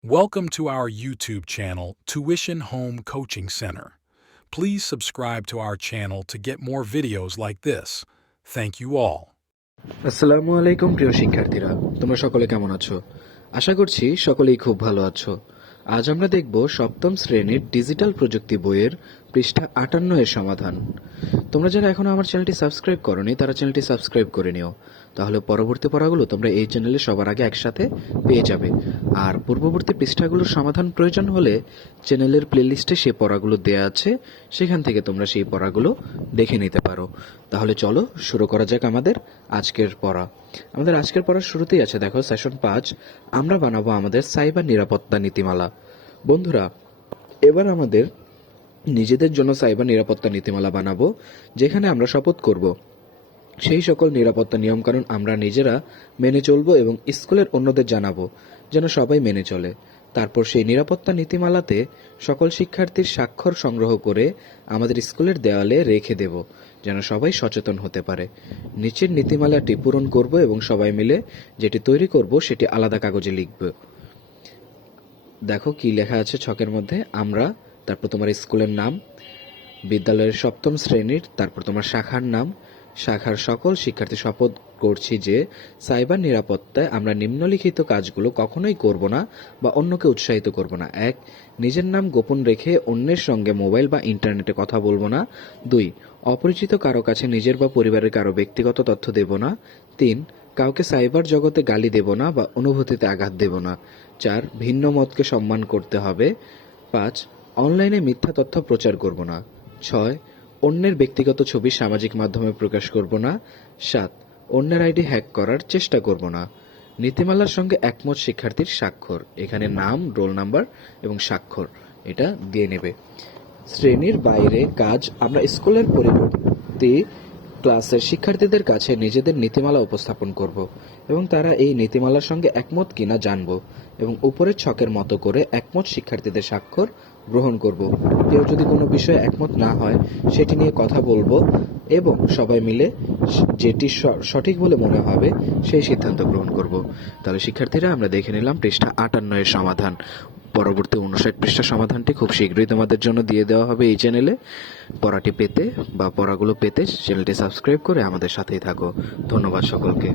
Welcome to our YouTube channel, Tuition Home Coaching Center. Please subscribe to our channel to get more videos like this. Thank you all. আসসালামু আলাইকুম প্রিয় শিক্ষার্থীরা তোমরা সকলে কেমন আছো আশা করছি সকলেই খুব ভালো আছো আজ আমরা দেখব সপ্তম শ্রেণীর ডিজিটাল প্রযুক্তি বইয়ের পৃষ্ঠা আটান্ন এর সমাধান। তোমরা যারা এখনও আমার চ্যানেলটি সাবস্ক্রাইব করনি, তারা চ্যানেলটি সাবস্ক্রাইব করে নিও। তাহলে পরবর্তী পড়াগুলো তোমরা এই চ্যানেলে সবার আগে একসাথে পেয়ে যাবে। আর পূর্ববর্তী পৃষ্ঠাগুলোর সমাধান প্রয়োজন হলে চ্যানেলের প্লেলিস্টে সেই পড়াগুলো দেয়া আছে, সেখান থেকে তোমরা সেই পড়াগুলো দেখে নিতে পারো। তাহলে চলো শুরু করা যাক আমাদের আজকের পড়া। আমাদের আজকের পড়ার শুরুতেই আছে, দেখো, সেশন পাঁচ, আমরা বানাবো আমাদের সাইবার নিরাপত্তা নীতিমালা। বন্ধুরা, এবার আমাদের নিজেদের জন্য সাইবার নিরাপত্তা নীতিমালা বানাবো, যেখানে আমরা শপথ করব। সেই সকল নিরাপত্তা নিয়মকানুন আমরা নিজেরা মেনে চলবো এবং স্কুলের অন্যদের জানাব, যেন সবাই মেনে চলে। তারপর সেই নিরাপত্তা নীতিমালাতে সকল শিক্ষার্থীর স্বাক্ষর সংগ্রহ করে আমাদের স্কুলের দেওয়ালে রেখে দেব, যেন সবাই সচেতন হতে পারে। নিচের নীতিমালাটি পূরণ করব এবং সবাই মিলে যেটি তৈরি করব সেটি আলাদা কাগজে লিখব। দেখো কি লেখা আছে ছকের মধ্যে, আমরা তারপর তোমার স্কুলের নাম, বিদ্যালয়ের সপ্তম শ্রেণির, তারপর তোমার শাখার নাম। শাখার সকল শিক্ষার্থী শপথ করছি যে, সাইবার নিরাপত্তায় আমরা নিম্নলিখিত কাজগুলো কখনোই করব না বা অন্যকে উৎসাহিত করব না। এক, নিজের নাম গোপন রেখে অন্যের সঙ্গে মোবাইল বা ইন্টারনেটে কথা বলব না। দুই, অপরিচিত কারও কাছে নিজের বা পরিবারের কারও ব্যক্তিগত তথ্য দেব না। তিন, কাউকে সাইবার জগতে গালি দেব না বা অনুভূতিতে আঘাত দেব না। চার, ভিন্ন মতকে সম্মান করতে হবে। পাঁচ অনলাইনে মিথ্যা তথ্য প্রচার করব না। ছয়, অন্যের ব্যক্তিগত ছবি সামাজিক মাধ্যমে প্রকাশ করব না। সাত, অন্যের আইডি হ্যাক করার চেষ্টা করব না। নীতিমালার সঙ্গে একমত শিক্ষার্থীর স্বাক্ষর, এখানে নাম, রোল নাম্বার এবং স্বাক্ষর, এটা দিয়ে নেবে। শ্রেণির বাইরে কাজ, আমরা স্কুলের পরিবর্তে ক্লাসের শিক্ষার্থীদের কাছে নিজেদের নীতিমালা উপস্থাপন করব এবং তারা এই নীতিমালার সঙ্গে একমত কিনা জানব এবং উপরের ছকের মতো করে একমত শিক্ষার্থীদের স্বাক্ষর গ্রহণ করব। কেউ যদি কোনো বিষয়ে একমত না হয়, সেটি নিয়ে কথা বলব এবং সবাই মিলে যেটি সঠিক বলে মনে হবে, সেই সিদ্ধান্ত গ্রহণ করব। তাহলে শিক্ষার্থীরা, আমরা দেখে নিলাম পৃষ্ঠা আটান্ন এর সমাধান। পরবর্তী উনষাট পৃষ্ঠা সমাধানটি খুব শীঘ্রই তোমাদের জন্য দিয়ে দেওয়া হবে এই চ্যানেলে। পড়াটি পেতে বা পড়াগুলো পেতে চ্যানেলটি সাবস্ক্রাইব করে আমাদের সাথেই থাকো। ধন্যবাদ সকলকে।